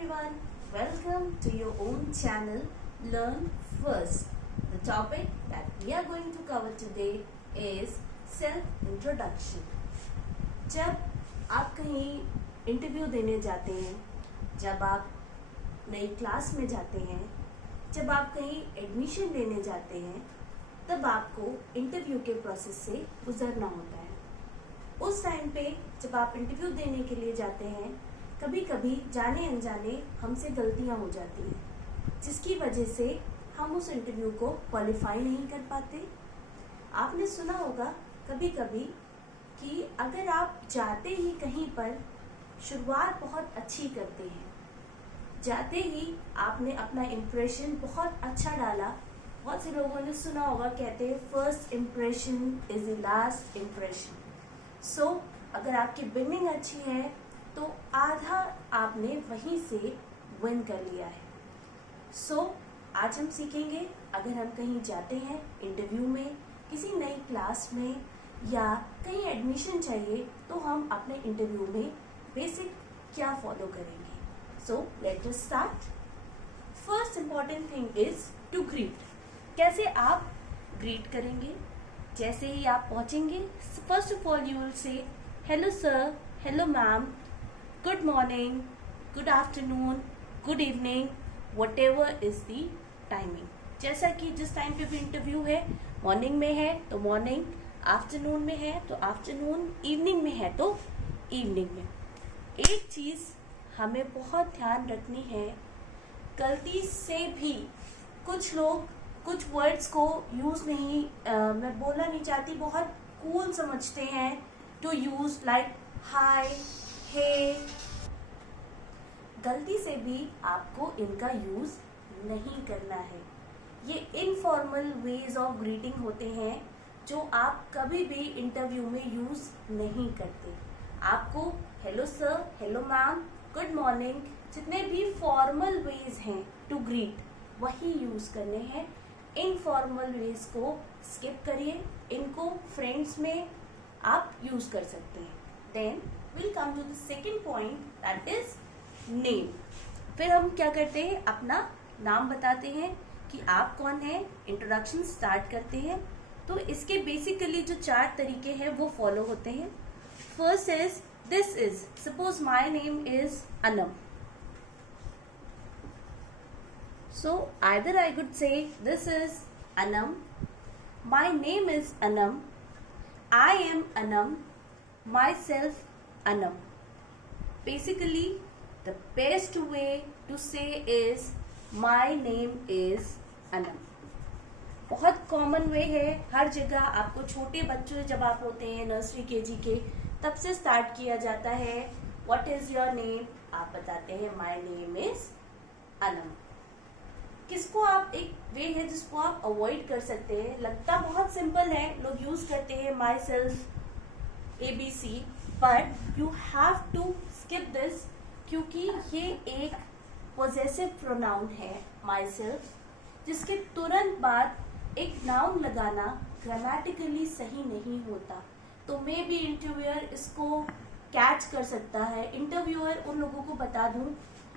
everyone, welcome to your own channel Learn First. The topic that we are going to cover today is self-introduction. जब आप कहीं interview देने जाते हैं, जब आप नई क्लास में जाते हैं, जब आप कहीं एडमिशन लेने जाते हैं, तब आपको इंटरव्यू के प्रोसेस से गुजरना होता है। उस टाइम पे जब आप इंटरव्यू देने के लिए जाते हैं, कभी कभी जाने अनजाने हमसे गलतियां हो जाती हैं, जिसकी वजह से हम उस इंटरव्यू को क्वालिफाई नहीं कर पाते। आपने सुना होगा कभी कभी कि अगर आप जाते ही कहीं पर शुरुआत बहुत अच्छी करते हैं, जाते ही आपने अपना इम्प्रेशन बहुत अच्छा डाला, बहुत से लोगों ने सुना होगा, कहते हैं first impression is the last impression. So अगर आपकी बिगिनिंग अच्छी है तो आधा आपने वहीं से विन कर लिया है। सो आज हम सीखेंगे, अगर हम कहीं जाते हैं इंटरव्यू में, किसी नई क्लास में या कहीं एडमिशन चाहिए, तो हम अपने इंटरव्यू में बेसिक क्या फॉलो करेंगे। So let us start. First important thing is to greet. कैसे आप ग्रीट करेंगे? जैसे ही आप पहुंचेंगे, first of all you will say hello sir, hello ma'am, good morning, good afternoon, good evening, whatever is the timing. जैसा कि जिस टाइम पे भी इंटरव्यू है, मॉर्निंग में है तो मॉर्निंग, आफ्टरनून में है तो आफ्टरनून, इवनिंग में है तो इवनिंग में। एक चीज़ हमें बहुत ध्यान रखनी है, गलती से भी कुछ लोग कुछ वर्ड्स को यूज़ नहीं, मैं बोलना नहीं चाहती, बहुत कूल समझते हैं टू यूज़, लाइक हाय, हे। गलती से भी आपको इनका यूज़ नहीं करना है। ये इनफॉर्मल वेज ऑफ ग्रीटिंग होते हैं जो आप कभी भी इंटरव्यू में यूज़ नहीं करते। आपको hello sir, hello ma'am, good morning, जितने भी फॉर्मल वेज हैं टू ग्रीट, वही यूज़ करने हैं। इनफॉर्मल वेज को स्किप करिए, इनको फ्रेंड्स में आप यूज़ कर सकते हैं। Then will come to the second point, that is name. फिर हम क्या करते हैं, अपना नाम बताते हैं कि आप कौन हैं, इंट्रोडक्शन स्टार्ट करते हैं। तो इसके बेसिकली जो 4 तरीके हैं वो फॉलो होते हैं। First is this is, suppose my name is Anam, so either I could say this is Anam, my name is Anam, I am Anam, myself Anam. Basically the best way to say is my name is Anam. बहुत common वे है, हर जगह आपको छोटे बच्चे जब आप होते हैं नर्सरी केजी के, तब से स्टार्ट किया जाता है। What is your name? आप बताते हैं माय नेम इज अनम। किसको आप, एक वे है जिसको आप अवॉइड कर सकते हैं, लगता बहुत सिंपल है, लोग यूज करते हैं myself, ABC, but you have to skip this, क्योंकि ये एक पोजेसिव प्रोनाउन है माई सेल्फ, जिसके तुरंत बाद एक नाउन लगाना ग्रामेटिकली सही नहीं होता। तो मे बी इंटरव्यूअर इसको कैच कर सकता है। इंटरव्यूअर, उन लोगों को बता दूं,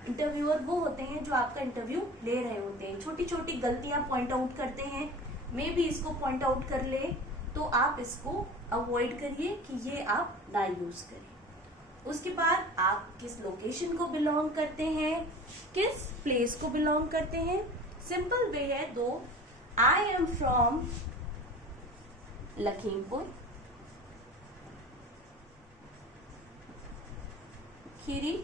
इंटरव्यूअर वो होते हैं जो आपका इंटरव्यू ले रहे होते हैं, छोटी छोटी गलतियां पॉइंट आउट करते हैं, मे भी इसको पॉइंट आउट कर ले, तो आप इसको अवॉइड करिए कि ये आप ना यूज करें। उसके बाद आप किस लोकेशन को बिलोंग करते हैं, किस प्लेस को बिलोंग करते हैं। सिंपल वे है दो, I am from Lakhimpur Kheri,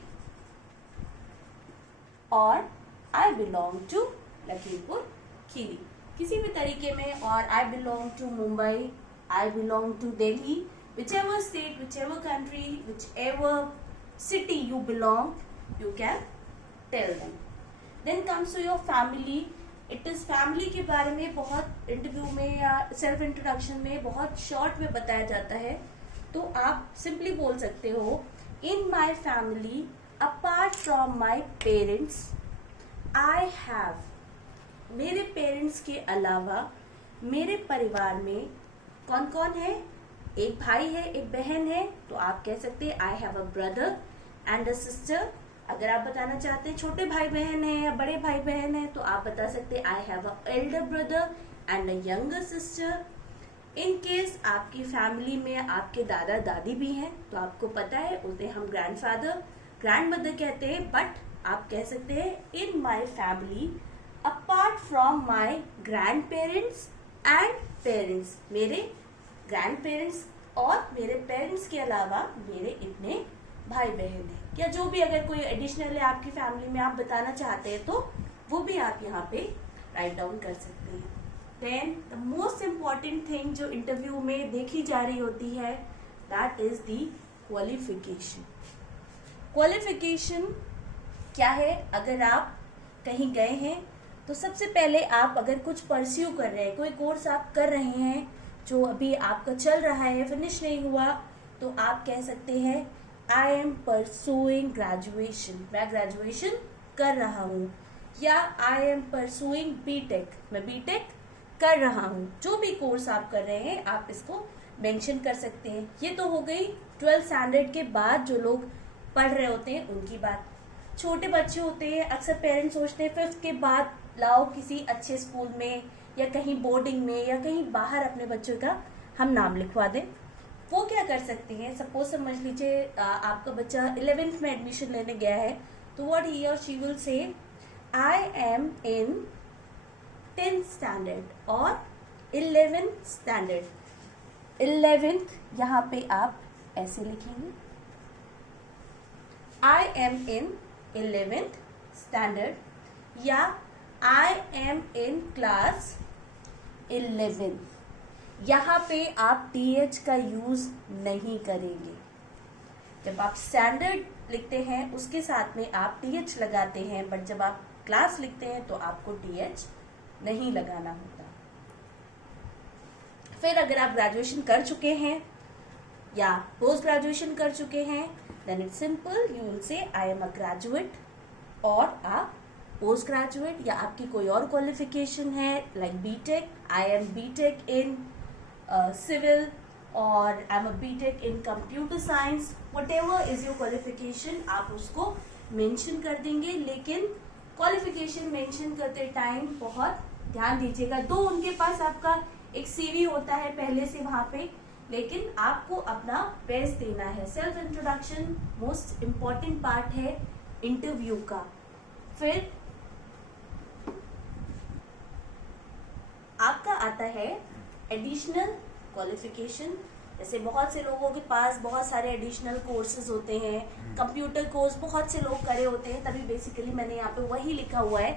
और I belong to Lakhimpur Kheri, किसी भी तरीके में। और I belong to Mumbai, I belong to Delhi, whichever state, whichever country, whichever city you belong, you can tell them. Then comes to your family. It is family के बारे में बहुत इंटरव्यू में या सेल्फ इंट्रोडक्शन में बहुत शॉर्ट में बताया जाता है, तो आप सिंपली बोल सकते हो, in my family apart from my parents I have, मेरे पेरेंट्स के अलावा मेरे परिवार में कौन कौन है, एक भाई है, एक बहन है, तो आप कह सकते हैं I have a brother and a sister, अगर आप बताना चाहते हैं छोटे भाई बहन है या बड़े भाई बहन है तो आप बता सकते हैं I have a elder brother and a younger sister. In case आपकी फैमिली में आपके दादा दादी भी हैं तो आपको पता है उन्हें हम ग्रैंडफादर ग्रैंडमदर कहते हैं, बट आप कह सकते हैं in my family apart from my grandparents and parents, मेरे ग्रैंड पेरेंट्स और मेरे पेरेंट्स के अलावा मेरे इतने भाई बहन हैं, या जो भी अगर कोई एडिशनल है आपकी फैमिली में आप बताना चाहते हैं तो वो भी आप यहाँ पे राइट डाउन कर सकते हैं। Then the most important thing जो इंटरव्यू में देखी जा रही होती है that is the qualification. Qualification क्या है? अगर आप कहीं गए हैं तो सबसे पहले आप अगर कुछ परस्यू कर रहे हैं, कोई कोर्स आप कर रहे हैं जो अभी आपका चल रहा है, फिनिश नहीं हुआ, तो आप कह सकते हैं आई एम परसुइंग ग्रेजुएशन, मैं ग्रेजुएशन कर रहा हूँ, या आई एम परसुइंग बीटेक, मैं बीटेक कर रहा हूँ। जो भी कोर्स आप कर रहे हैं आप इसको मेंशन कर सकते हैं। ये तो हो गई 12th स्टैंडर्ड के बाद जो लोग पढ़ रहे होते हैं उनकी बात। छोटे बच्चे होते हैं, अक्सर पेरेंट्स सोचते हैं 5th के बाद लाओ किसी अच्छे स्कूल में या कहीं बोर्डिंग में या कहीं बाहर अपने बच्चों का हम नाम लिखवा दें। वो क्या कर सकते हैं? सपोज समझ लीजिए आपका बच्चा 11th में एडमिशन लेने गया है, तो व्हाट ही और she will say I M in 10th standard और 11th स्टैंडर्ड। 11th यहाँ पे आप ऐसे लिखेंगे I am in 11th standard, या आई एम इन क्लास 11। यहाँ पे आप th का यूज नहीं करेंगे। जब आप स्टैंडर्ड लिखते हैं उसके साथ में आप th लगाते हैं, बट जब आप क्लास लिखते हैं तो आपको th नहीं लगाना होता। फिर अगर आप ग्रेजुएशन कर चुके हैं या पोस्ट ग्रेजुएशन कर चुके हैं, then it's simple, you will say I am a graduate, और आप पोस्ट ग्रेजुएट या आपकी कोई और क्वालिफिकेशन है like BTech, I am BTech in civil और I am a BTech in computer science, whatever is your qualification आप उसको मेंशन कर देंगे। लेकिन क्वालिफिकेशन मेंशन करते टाइम बहुत ध्यान दीजिएगा। दो उनके पास आपका एक सीवी होता है पहले से वहां पे, लेकिन आपको अपना बेस्ट देना है। Self introduction most important part है इंटरव्यू का। फिर आपका आता है एडिशनल क्वालिफिकेशन। जैसे बहुत से लोगों के पास बहुत सारे एडिशनल कोर्सेज होते हैं, कंप्यूटर कोर्स बहुत से लोग करे होते हैं, तभी बेसिकली मैंने यहाँ पे वही लिखा हुआ है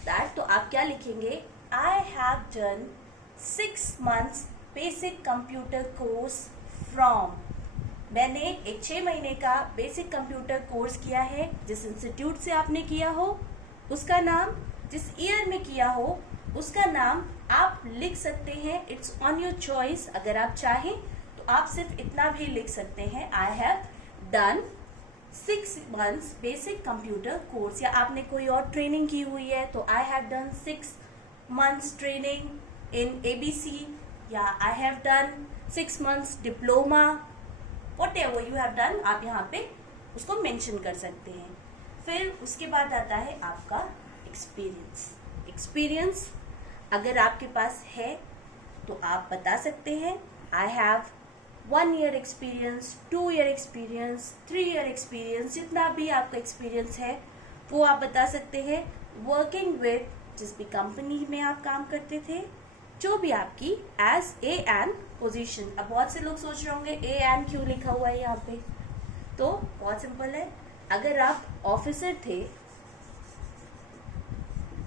दैट। तो आप क्या लिखेंगे? I have done 6 months basic computer course from, मैंने एक 6 महीने का बेसिक कंप्यूटर कोर्स किया है। जिस इंस्टीट्यूट से आपने किया हो उसका नाम, जिस ईयर में किया हो उसका नाम आप लिख सकते हैं। It's on your choice. अगर आप चाहें तो आप सिर्फ इतना भी लिख सकते हैं I have done 6 months basic computer course, या आपने कोई और ट्रेनिंग की हुई है तो I have done 6 months training in ABC, या I have done 6 months diploma, whatever you have done आप यहाँ पे उसको मेंशन कर सकते हैं। फिर उसके बाद आता है आपका एक्सपीरियंस। एक्सपीरियंस अगर आपके पास है तो आप बता सकते हैं आई have 1 year experience, 2 year experience, 3 year experience, जितना भी आपका एक्सपीरियंस है वो आप बता सकते हैं। वर्किंग विद, जिस भी कंपनी में आप काम करते थे, जो भी आपकी एज ए एन पोजीशन। अब बहुत से लोग सोच रहे होंगे ए एन क्यों लिखा हुआ है यहाँ पे, तो बहुत सिंपल है। अगर आप ऑफिसर थे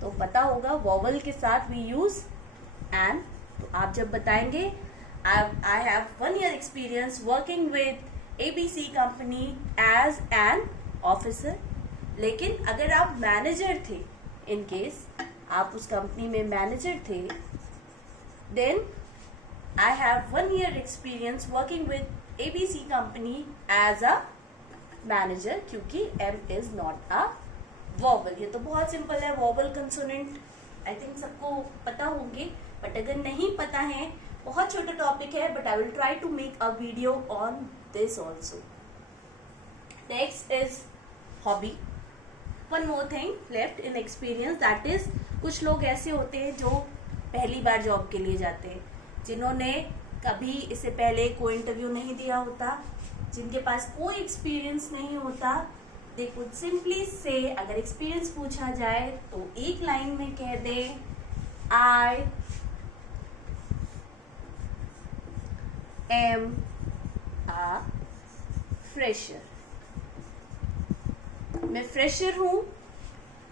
तो पता होगा वॉवल के साथ वी यूज एन, तो आप जब बताएंगे I have 1 year experience working with ABC company as an officer. लेकिन अगर आप मैनेजर थे, इन केस आप उस कंपनी में मैनेजर थे, then I have 1 year experience working with ABC company as a manager, क्योंकि M is not a vowel. ये तो बहुत सिंपल है। वॉवल कंसोनेंट आई थिंक सबको पता होंगे, बट अगर नहीं पता है बहुत छोटा टॉपिक है, but I will try to make a video on this also. Next is hobby. One more thing left in experience, that is कुछ लोग ऐसे होते हैं जो पहली बार जॉब के लिए जाते हैं, जिन्होंने कभी इससे पहले कोई इंटरव्यू नहीं दिया होता, जिनके पास कोई एक्सपीरियंस नहीं होता। दे कुड सिंपली से, अगर एक्सपीरियंस पूछा जाए तो एक लाइन में कह दे, आई एम अ फ्रेशर। मैं फ्रेशर हूं,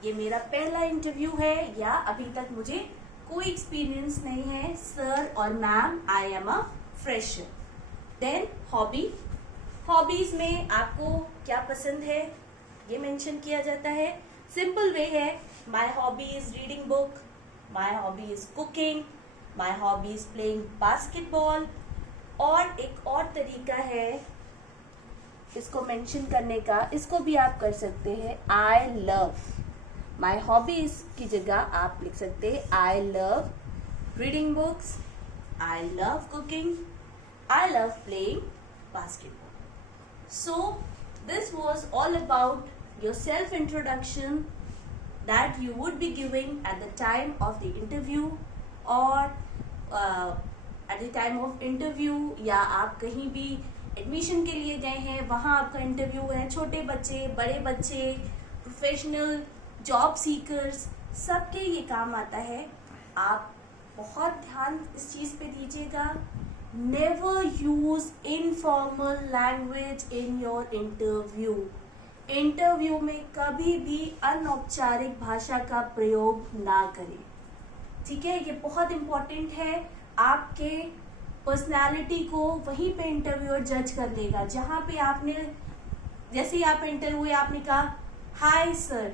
ये मेरा पहला इंटरव्यू है, या अभी तक मुझे कोई एक्सपीरियंस नहीं है सर और ma'am, I am a fresher. Then hobby, hobbies में आपको क्या पसंद है ये मेंशन किया जाता है। सिंपल वे है, my hobby is reading book, my hobby is cooking, my hobby is playing basketball. और एक और तरीका है इसको मेंशन करने का, इसको भी आप कर सकते हैं, आई लव। माय हॉबीज की जगह आप लिख सकते हैं I love reading books, I love cooking, I love playing basketball. So this was all about your self introduction that you would be giving at the time of the interview, or at the time of interview, या आप कहीं भी admission के लिए गए हैं, वहाँ आपका इंटरव्यू है। छोटे बच्चे, बड़े बच्चे, प्रोफेशनल, जॉब सीकर्स, सबके ये काम आता है। आप बहुत ध्यान इस चीज़ पे दीजिएगा, never use informal language in your interview. Interview में कभी भी अनौपचारिक भाषा का प्रयोग ना करें, ठीक है? ये बहुत इंपॉर्टेंट है। आपके पर्सनालिटी को वहीं पे इंटरव्यूअर जज कर लेगा, जहाँ पे आपने, जैसे ही आप इंटरव्यू हुए, आपने कहा hi sir,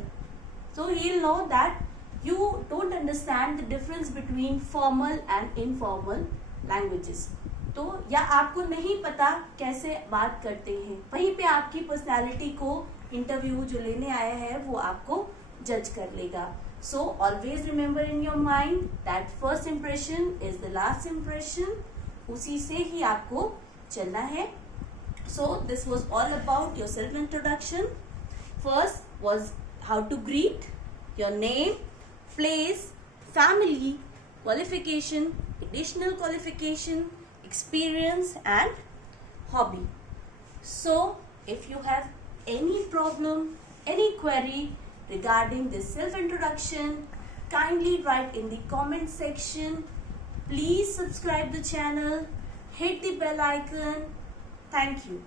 so he will know that you don't understand the difference between formal and informal languages. तो या आपको नहीं पता कैसे बात करते हैं, वहीं पे आपकी पर्सनालिटी को इंटरव्यू जो लेने आया है वो आपको जज कर लेगा। So always remember in your mind that first impression is the last impression, उसी से ही आपको चलना है। So this was all about yourself introduction. First was how to greet, your name, place, family, qualification, additional qualification, experience and hobby. So if you have any problem, any query regarding this self introduction, kindly write in the comment section. Please subscribe the channel, hit the bell icon. Thank you.